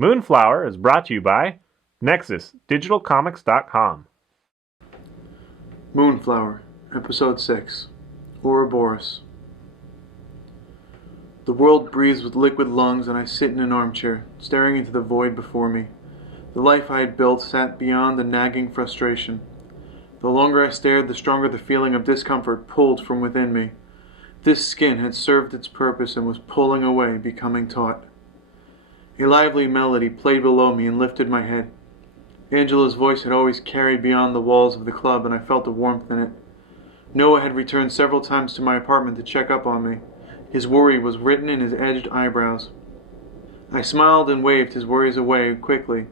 MoonFlower is brought to you by NexusDigitalComics.com. MoonFlower, Episode 6, Ouroboros. The world breathes with liquid lungs, and I sit in an armchair, staring into the void before me. The life I had built sat beyond the nagging frustration. The longer I stared, the stronger the feeling of discomfort pulled from within me. This skin had served its purpose and was pulling away, becoming taut. A lively melody played below me and lifted my head. Angela's voice had always carried beyond the walls of the club, and I felt a warmth in it. Noah had returned several times to my apartment to check up on me. His worry was written in his edged eyebrows. I smiled and waved his worries away quickly.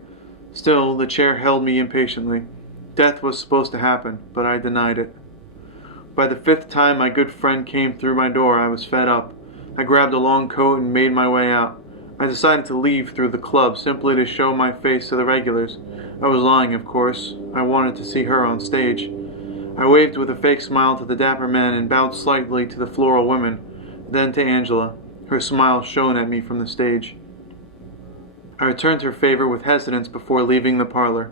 Still, the chair held me impatiently. Death was supposed to happen, but I denied it. By the fifth time my good friend came through my door, I was fed up. I grabbed a long coat and made my way out. I decided to leave through the club simply to show my face to the regulars. I was lying, of course. I wanted to see her on stage. I waved with a fake smile to the dapper man and bowed slightly to the floral women, then to Angela. Her smile shone at me from the stage. I returned her favor with hesitance before leaving the parlor.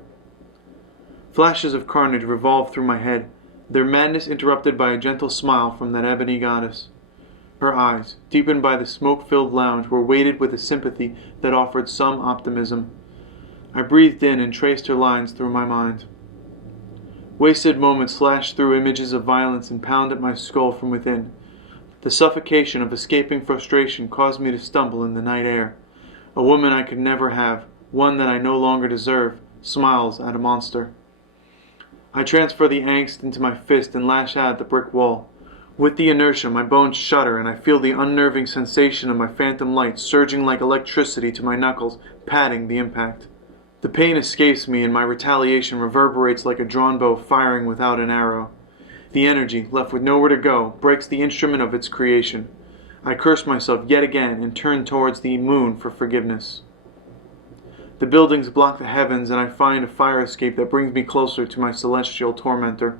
Flashes of carnage revolved through my head, their madness interrupted by a gentle smile from that ebony goddess. Her eyes, deepened by the smoke-filled lounge, were weighted with a sympathy that offered some optimism. I breathed in and traced her lines through my mind. Wasted moments flashed through images of violence and pounded at my skull from within. The suffocation of escaping frustration caused me to stumble in the night air. A woman I could never have, one that I no longer deserve, smiles at a monster. I transfer the angst into my fist and lash out at the brick wall. With the inertia, my bones shudder, and I feel the unnerving sensation of my phantom light surging like electricity to my knuckles, padding the impact. The pain escapes me, and my retaliation reverberates like a drawn bow firing without an arrow. The energy, left with nowhere to go, breaks the instrument of its creation. I curse myself yet again and turn towards the moon for forgiveness. The buildings block the heavens, and I find a fire escape that brings me closer to my celestial tormentor.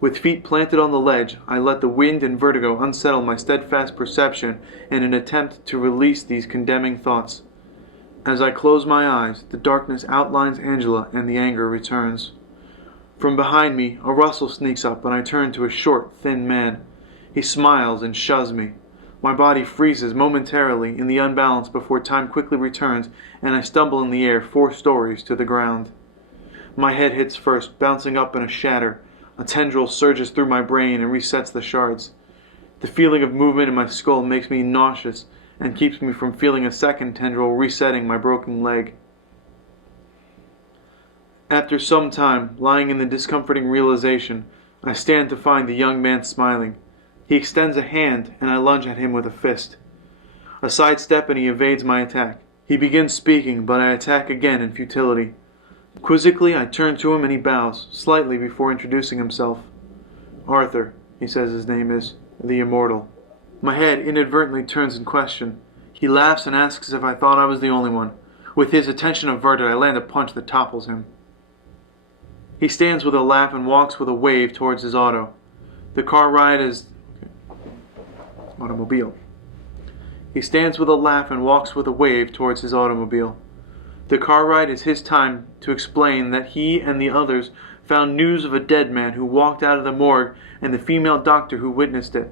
With feet planted on the ledge, I let the wind and vertigo unsettle my steadfast perception in an attempt to release these condemning thoughts. As I close my eyes, the darkness outlines Angela and the anger returns. From behind me, a rustle sneaks up, and I turn to a short, thin man. He smiles and shoves me. My body freezes momentarily in the unbalance before time quickly returns, and I stumble in the air 4 stories to the ground. My head hits first, bouncing up in a shatter. A tendril surges through my brain and resets the shards. The feeling of movement in my skull makes me nauseous and keeps me from feeling a second tendril resetting my broken leg. After some time, lying in the discomforting realization, I stand to find the young man smiling. He extends a hand, and I lunge at him with a fist. A sidestep, and he evades my attack. He begins speaking, but I attack again in futility. Quizzically, I turn to him, and he bows, slightly before introducing himself. Arthur, he says his name is, the Immortal. My head inadvertently turns in question. He laughs and asks if I thought I was the only one. With his attention averted, I land a punch that topples him. He stands with a laugh and walks with a wave towards his auto. The car ride is... automobile. He stands with a laugh and walks with a wave towards his automobile. The car ride is his time to explain that he and the others found news of a dead man who walked out of the morgue and the female doctor who witnessed it.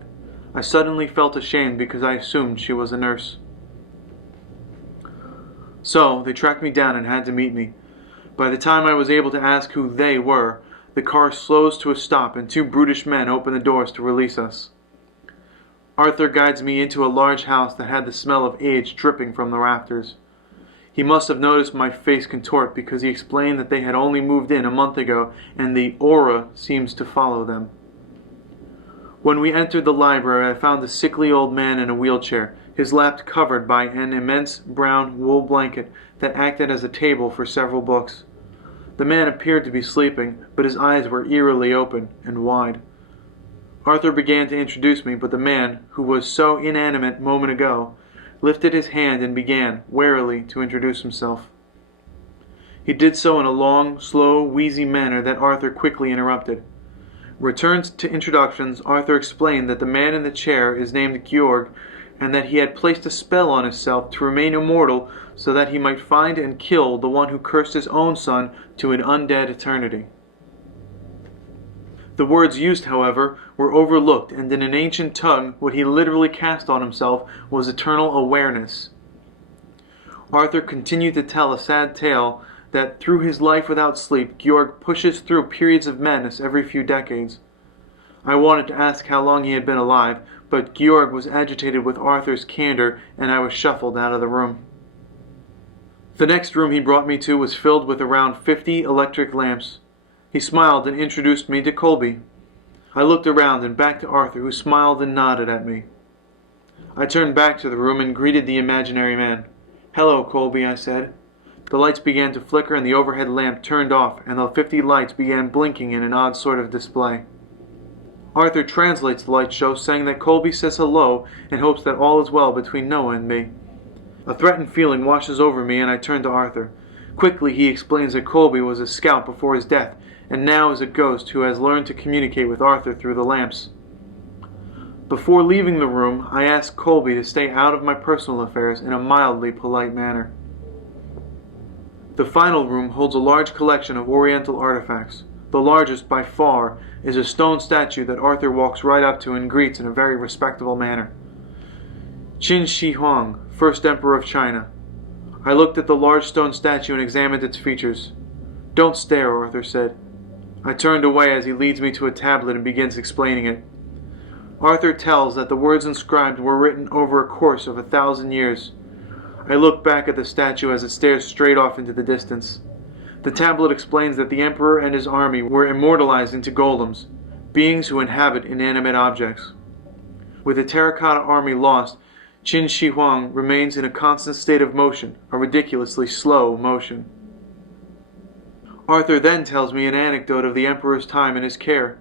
I suddenly felt ashamed because I assumed she was a nurse. So, they tracked me down and had to meet me. By the time I was able to ask who they were, the car slows to a stop and 2 brutish men open the doors to release us. Arthur guides me into a large house that had the smell of age dripping from the rafters. He must have noticed my face contort because he explained that they had only moved in a month ago and the aura seems to follow them. When we entered the library, I found a sickly old man in a wheelchair, his lap covered by an immense brown wool blanket that acted as a table for several books. The man appeared to be sleeping, but his eyes were eerily open and wide. Arthur began to introduce me, but the man, who was so inanimate a moment ago, lifted his hand and began, warily, to introduce himself. He did so in a long, slow, wheezy manner that Arthur quickly interrupted. Returned to introductions, Arthur explained that the man in the chair is named Georg and that he had placed a spell on himself to remain immortal so that he might find and kill the one who cursed his own son to an undead eternity. The words used, however, were overlooked, and in an ancient tongue, what he literally cast on himself was eternal awareness. Arthur continued to tell a sad tale that through his life without sleep, Georg pushes through periods of madness every few decades. I wanted to ask how long he had been alive, but Georg was agitated with Arthur's candor, and I was shuffled out of the room. The next room he brought me to was filled with around 50 electric lamps. He smiled and introduced me to Colby. I looked around and back to Arthur, who smiled and nodded at me. I turned back to the room and greeted the imaginary man. "Hello, Colby," I said. The lights began to flicker and the overhead lamp turned off, and the 50 lights began blinking in an odd sort of display. Arthur translates the light show, saying that Colby says hello and hopes that all is well between Noah and me. A threatened feeling washes over me, and I turn to Arthur. Quickly he explains that Colby was a scout before his death, and now is a ghost who has learned to communicate with Arthur through the lamps. Before leaving the room, I ask Colby to stay out of my personal affairs in a mildly polite manner. The final room holds a large collection of Oriental artifacts. The largest, by far, is a stone statue that Arthur walks right up to and greets in a very respectable manner. Qin Shi Huang, first Emperor of China. I looked at the large stone statue and examined its features. "Don't stare," Arthur said. I turned away as he leads me to a tablet and begins explaining it. Arthur tells that the words inscribed were written over a course of 1,000 years. I look back at the statue as it stares straight off into the distance. The tablet explains that the emperor and his army were immortalized into golems, beings who inhabit inanimate objects. With the terracotta army lost, Qin Shi Huang remains in a constant state of motion, a ridiculously slow motion. Arthur then tells me an anecdote of the emperor's time in his care,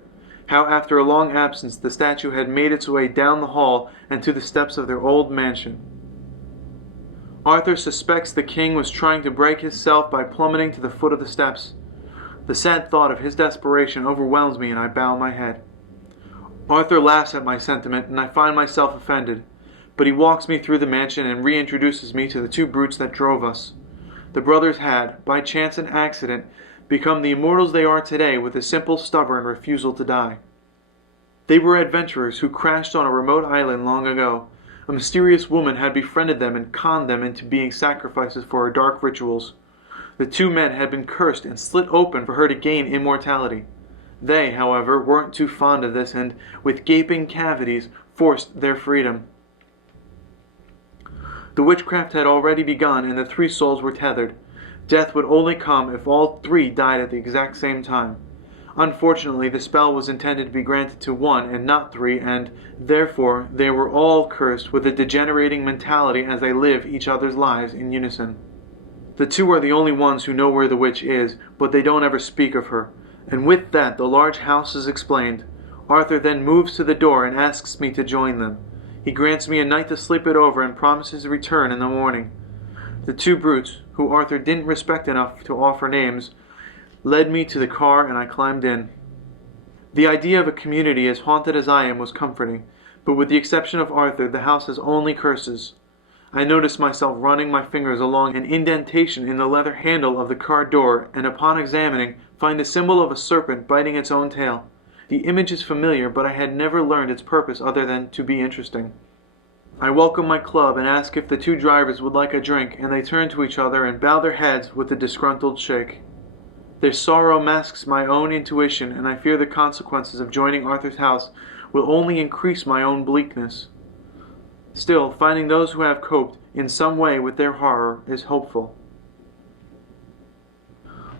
how after a long absence the statue had made its way down the hall and to the steps of their old mansion. Arthur suspects the king was trying to break himself by plummeting to the foot of the steps. The sad thought of his desperation overwhelms me and I bow my head. Arthur laughs at my sentiment and I find myself offended, but he walks me through the mansion and reintroduces me to the two brutes that drove us. The brothers had, by chance and accident, become the immortals they are today with a simple, stubborn refusal to die. They were adventurers who crashed on a remote island long ago. A mysterious woman had befriended them and conned them into being sacrifices for her dark rituals. The two men had been cursed and slit open for her to gain immortality. They, however, weren't too fond of this and, with gaping cavities, forced their freedom. The witchcraft had already begun and the three souls were tethered. Death would only come if all three died at the exact same time. Unfortunately, the spell was intended to be granted to one and not three, and, therefore, they were all cursed with a degenerating mentality as they live each other's lives in unison. The two are the only ones who know where the witch is, but they don't ever speak of her. And with that, the large house is explained. Arthur then moves to the door and asks me to join them. He grants me a night to sleep it over and promises to return in the morning. The two brutes, who Arthur didn't respect enough to offer names, led me to the car and I climbed in. The idea of a community as haunted as I am was comforting, but with the exception of Arthur, the house has only curses. I noticed myself running my fingers along an indentation in the leather handle of the car door and upon examining, find a symbol of a serpent biting its own tail. The image is familiar, but I had never learned its purpose other than to be interesting. I welcome my club and ask if the two drivers would like a drink, and they turn to each other and bow their heads with a disgruntled shake. Their sorrow masks my own intuition, and I fear the consequences of joining Arthur's house will only increase my own bleakness. Still, finding those who have coped in some way with their horror is hopeful.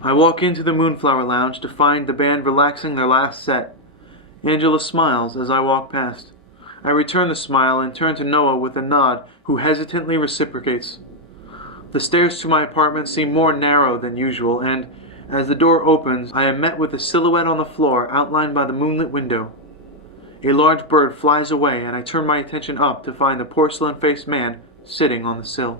I walk into the MoonFlower Lounge to find the band relaxing their last set. Angela smiles as I walk past. I return the smile and turn to Noah with a nod, who hesitantly reciprocates. The stairs to my apartment seem more narrow than usual, and, as the door opens, I am met with a silhouette on the floor outlined by the moonlit window. A large bird flies away, and I turn my attention up to find the porcelain-faced man sitting on the sill.